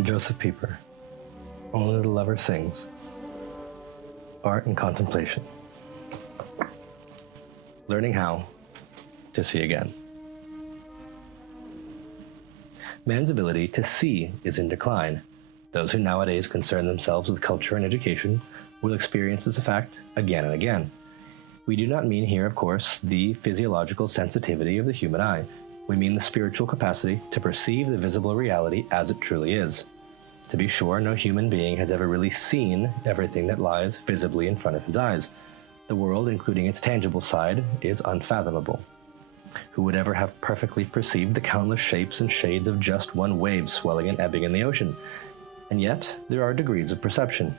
Josef Pieper. Only the lover sings. Art and contemplation. Learning how to see again. Man's ability to see is in decline. Those who nowadays concern themselves with culture and education will experience this fact again and again. We do not mean here, of course, the physiological sensitivity of the human eye. We mean the spiritual capacity to perceive the visible reality as it truly is. To be sure, no human being has ever really seen everything that lies visibly in front of his eyes. The world, including its tangible side, is unfathomable. Who would ever have perfectly perceived the countless shapes and shades of just one wave swelling and ebbing in the ocean? And yet, there are degrees of perception.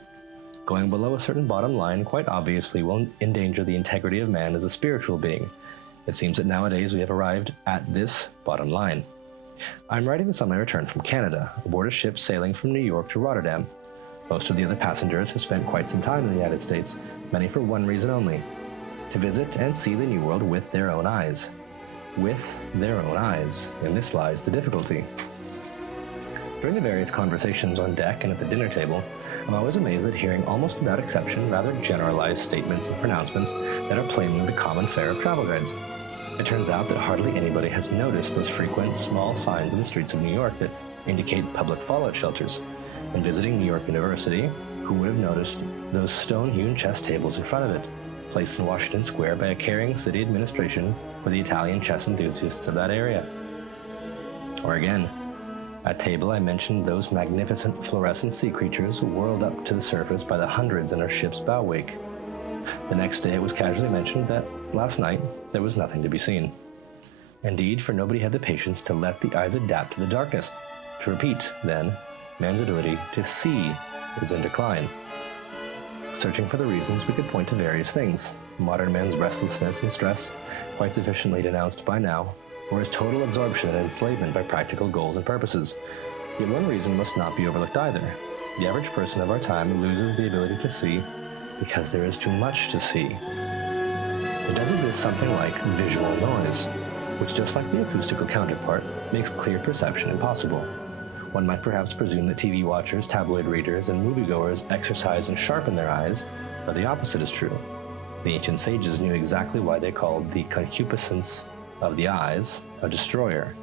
Going below a certain bottom line quite obviously will endanger the integrity of man as a spiritual being. It seems that nowadays we have arrived at this bottom line. I'm writing this on my return from Canada, aboard a ship sailing from New York to Rotterdam. Most of the other passengers have spent quite some time in the United States, many for one reason only: to visit and see the New World with their own eyes. With their own eyes, and this lies the difficulty. During the various conversations on deck and at the dinner table, I'm always amazed at hearing, almost without exception, rather generalized statements and pronouncements that are plainly the common fare of travel guides. It turns out that hardly anybody has noticed those frequent small signs in the streets of New York that indicate public fallout shelters. And visiting New York University, who would have noticed those stone-hewn chess tables in front of it, placed in Washington Square by a caring city administration for the Italian chess enthusiasts of that area? Or again, at table I mentioned those magnificent fluorescent sea creatures whirled up to the surface by the hundreds in our ship's bow wake. The next day it was casually mentioned that last night there was nothing to be seen. Indeed, for nobody had the patience to let the eyes adapt to the darkness. To repeat, then, man's ability to see is in decline. Searching for the reasons, we could point to various things: modern man's restlessness and stress, quite sufficiently denounced by now, or his total absorption and enslavement by practical goals and purposes. Yet one reason must not be overlooked either. The average person of our time loses the ability to see because there is too much to see. There does exist something like visual noise, which, just like the acoustical counterpart, makes clear perception impossible. One might perhaps presume that TV watchers, tabloid readers, and moviegoers exercise and sharpen their eyes, but the opposite is true. The ancient sages knew exactly why they called the concupiscence of the eyes a destroyer.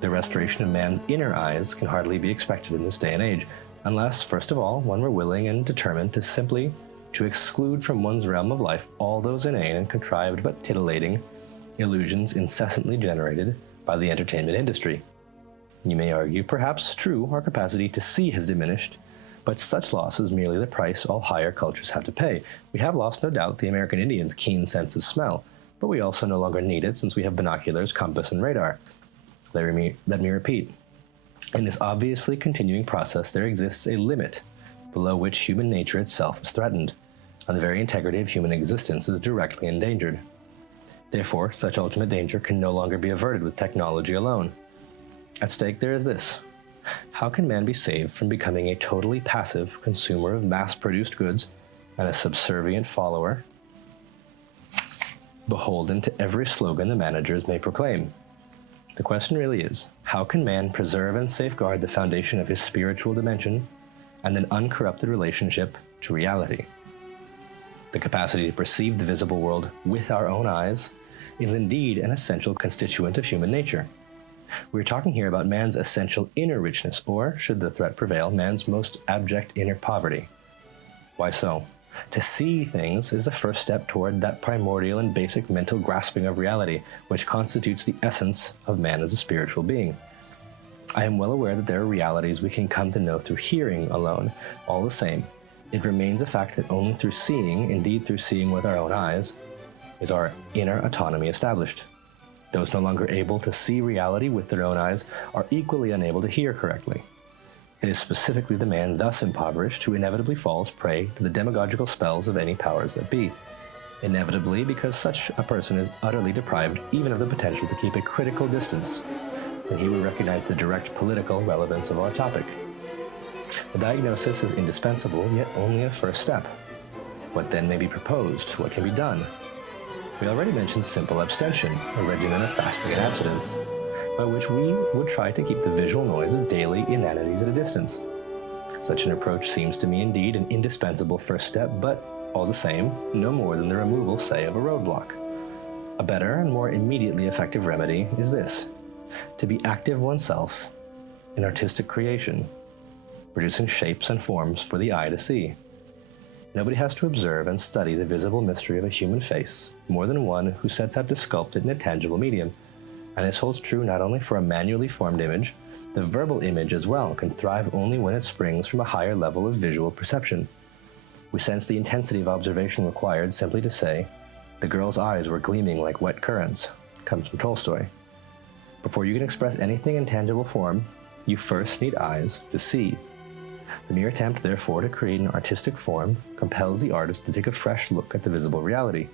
The restoration of man's inner eyes can hardly be expected in this day and age, unless, first of all, one were willing and determined to exclude from one's realm of life all those inane and contrived but titillating illusions incessantly generated by the entertainment industry. You may argue, perhaps true, our capacity to see has diminished, but such loss is merely the price all higher cultures have to pay. We have lost, no doubt, the American Indian's keen sense of smell, but we also no longer need it since we have binoculars, compass, and radar. Let me repeat. In this obviously continuing process, there exists a limit below which human nature itself is threatened, and the very integrity of human existence is directly endangered. Therefore, such ultimate danger can no longer be averted with technology alone. At stake there is this: how can man be saved from becoming a totally passive consumer of mass-produced goods and a subservient follower, beholden to every slogan the managers may proclaim? The question really is, how can man preserve and safeguard the foundation of his spiritual dimension and an uncorrupted relationship to reality? The capacity to perceive the visible world with our own eyes is indeed an essential constituent of human nature. We're talking here about man's essential inner richness, or, should the threat prevail, man's most abject inner poverty. Why so? To see things is the first step toward that primordial and basic mental grasping of reality, which constitutes the essence of man as a spiritual being. I am well aware that there are realities we can come to know through hearing alone. All the same, it remains a fact that only through seeing, indeed through seeing with our own eyes, is our inner autonomy established. Those no longer able to see reality with their own eyes are equally unable to hear correctly. It is specifically the man thus impoverished who inevitably falls prey to the demagogical spells of any powers that be. Inevitably, because such a person is utterly deprived even of the potential to keep a critical distance, and he will recognize the direct political relevance of our topic. The diagnosis is indispensable, yet only a first step. What then may be proposed? What can be done? We already mentioned simple abstention, a regimen of fasting and abstinence. by which we would try to keep the visual noise of daily inanities at a distance. Such an approach seems to me indeed an indispensable first step, but all the same, no more than the removal, say, of a roadblock. A better and more immediately effective remedy is this: to be active oneself in artistic creation, producing shapes and forms for the eye to see. Nobody has to observe and study the visible mystery of a human face more than one who sets out to sculpt it in a tangible medium, and this holds true not only for a manually formed image. The verbal image as well can thrive only when it springs from a higher level of visual perception. We sense the intensity of observation required simply to say, "The girl's eyes were gleaming like wet currants," comes from Tolstoy. Before you can express anything in tangible form, you first need eyes to see. The mere attempt, therefore, to create an artistic form compels the artist to take a fresh look at the visible reality.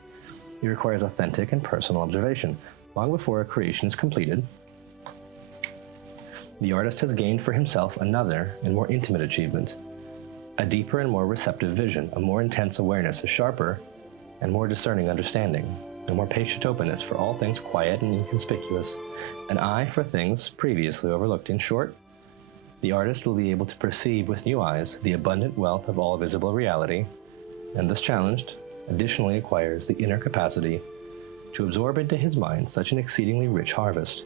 It requires authentic and personal observation. Long before a creation is completed, the artist has gained for himself another and more intimate achievement: a deeper and more receptive vision, a more intense awareness, a sharper and more discerning understanding, a more patient openness for all things quiet and inconspicuous, an eye for things previously overlooked. In short, the artist will be able to perceive with new eyes the abundant wealth of all visible reality, and thus challenged, additionally acquires the inner capacity to absorb into his mind such an exceedingly rich harvest.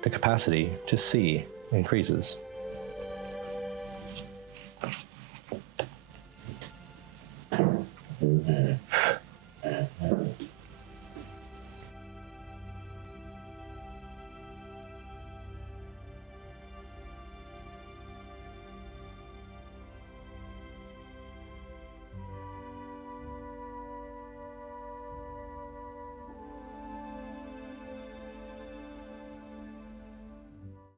The capacity to see increases. Mhm.